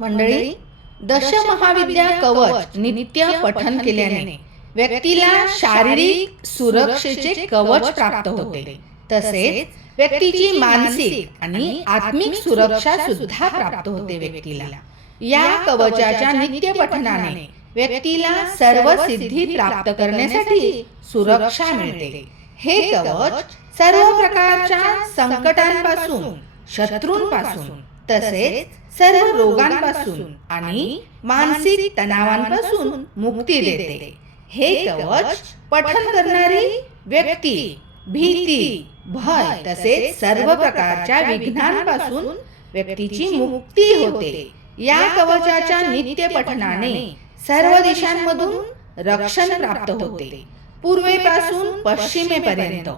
मंडळी, दशमहाविद्या कवच नित्य पठन केल्याने व्यक्तीला शारीरिक सुरक्षेचे कवच प्राप्त होते, तसेच व्यक्तीची मानसिक आणि आत्मिक सुरक्षा सुद्धा प्राप्त होते व्यक्तीला. या कवचाच्या नित्य पठनाने व्यक्तीला सर्व सिद्धी प्राप्त करण्यासाठी सुरक्षा मिळते. हे कवच सर्व प्रकारच्या संकटांपासून, शत्रूंपासून, तसेच सर्व रोगांपासून आणि मानसिक तणावांपासून मुक्ती देते. हे कवच पठन करणारी व्यक्ती भीती, भय तसेच सर्व प्रकारच्या विघ्नांपासून व्यक्तीची मुक्ती होते. या कवचाच्या नित्य पठनाने सर्व दिशांमधून रक्षण प्राप्त होते. पूर्वेपासून पश्चिमेपर्यंत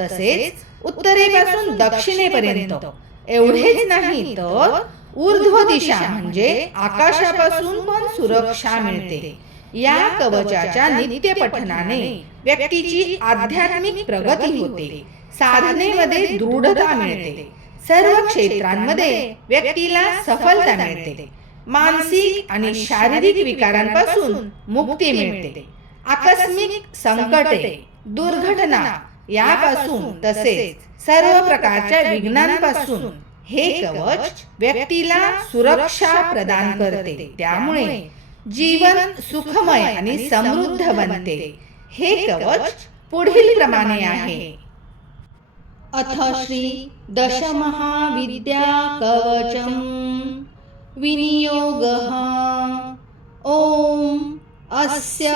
तसेच उत्तरेपासून दक्षिणेपर्यंत. एवढेच नाही तर ऊर्ध्व दिशा म्हणजे आकाशापासून पण सुरक्षा मिळते. या कवचाच्या नित्य पठनाने व्यक्तीची आध्यात्मिक प्रगती होते, साधनेमध्ये दृढता मिळते, सर्व क्षेत्रांमध्ये व्यक्तीला सफलता मिळते, मानसिक आणि शारीरिक विकारांपासून मुक्ती मिळते, आकस्मिक संकटे, दुर्घटना यापासून तसेच सर्व प्रकारच्या विघ्नांपासून हे कवच व्यक्तीला सुरक्षा प्रदान करते. त्यामुळे जीवन सुखमय आणि समृद्ध बनते. हे कवच पुढील प्रमाणे आहे. अथ श्री दशमहाविद्या कवचम विनियोगः. ओम अस्य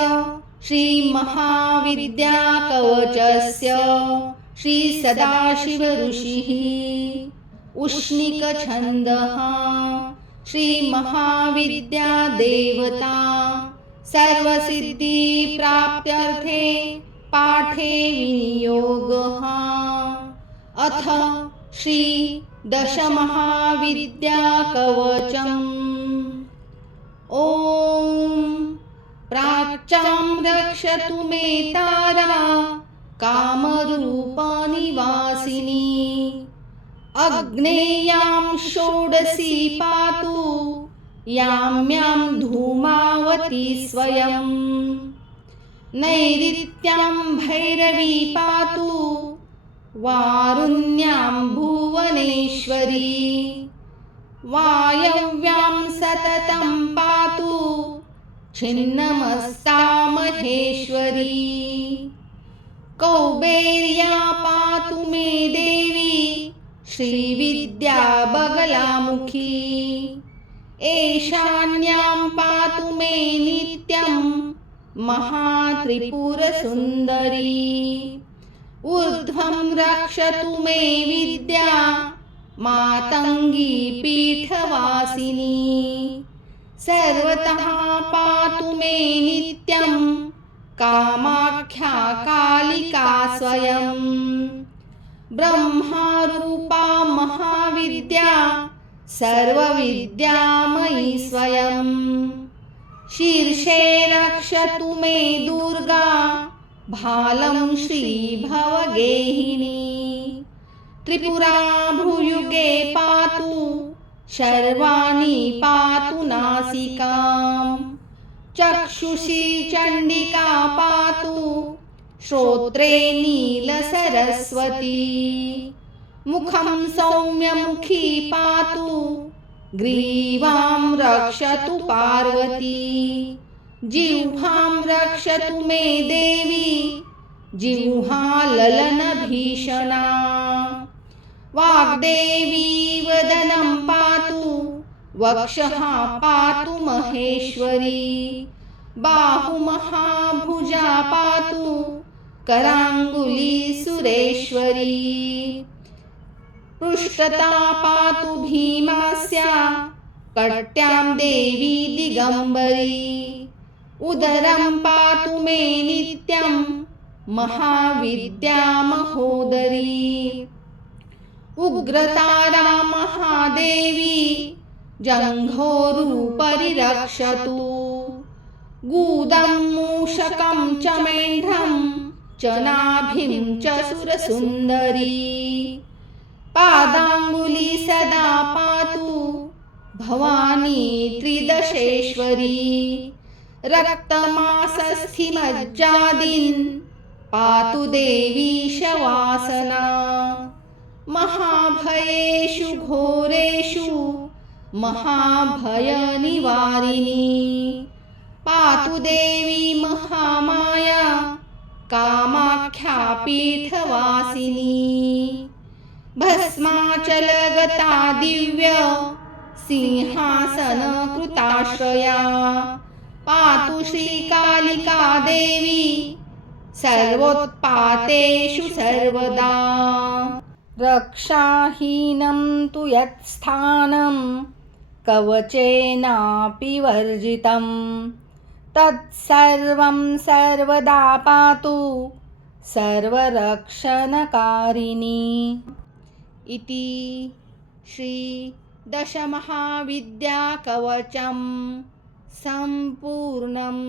श्री महाविद्या कवचस्य श्री सदाशिव ऋषिः उष्णिक छन्दः श्री महाविद्या देवता सर्वसिद्धि प्राप्त्यर्थे पाठे विनियोगः. अथ श्री दशमहाविद्या कवचम्. ओम प्राच्यां रक्षतु मे तारा कामरूप निवासिनी अग्नेयां षोडशी पातु याम्यां धूमावती स्वयं नैऋत्यां भैरवी पातु वारुण्यां भुवनेश्वरी वायव्यां सततं पातु छिन्नमस्ता महेश्वरी कौबेर्या पातु मे देवी श्रीविद्या बगलामुखी ईशान्यां पातु मे नित्यं महात्रिपुरसुन्दरी ऊर्ध्वं रक्षतु मे विद्या मातंगी पीठवासिनी सर्वतः पातु मे नित्यं कामाख्या कालिका स्वयं ब्रह्मारूपा महाविद्या सर्वविद्यामयी स्वयं शीर्षे रक्षतु मे दुर्गा भालं श्रीभवगेहिनी त्रिपुरा भ्रूयुगे पातु शर्वाणि पातु नासिकां चक्षुषी चण्डिका पातु श्रोत्रे नीलसरस्वती मुखं सौम्यमुखी पातु ग्रीवां रक्षतु पार्वती जिह्वां रक्षतु मे देवी जिह्वा ललनभीषणा वाग्देवी वदनं पातु वक्षः पातु महेश्वरी बाहुमहाभुजा पातु कराङ्गुली सुरेश्वरी पृष्ठता पातु भीमास्या कट्यां देवी दिगंबरी उदरं पातु मे नित्यं महाविद्या महोदरी उग्रतारा महादेवी जङ्घोरुपरि रक्षतु गूदं मूषकं च मेढ्रं च नाभिं च सुरसुन्दरी पादाङ्गुली सदा पातु भवानी त्रिदशेश्वरी रक्तमासस्थिमज्जादीन् पातु देवी शवासना महाभयेषु घोरेषु महाभयनिवारिणी पातु देवी महामाया कामाख्या पीठवासिनी भस्माचलगता दिव्य सिंहासनकृताश्रया पातु श्रीकालिका देवी सर्वोत्पातेषु सर्वदा रक्षाहीनं तु यत्स्थानं कवचेनापि वर्जितं तत्सर्वं सर्वदा पातु सर्वरक्षणकारिणी इति श्री दशमहाविद्याकवचं सम्पूर्णम्।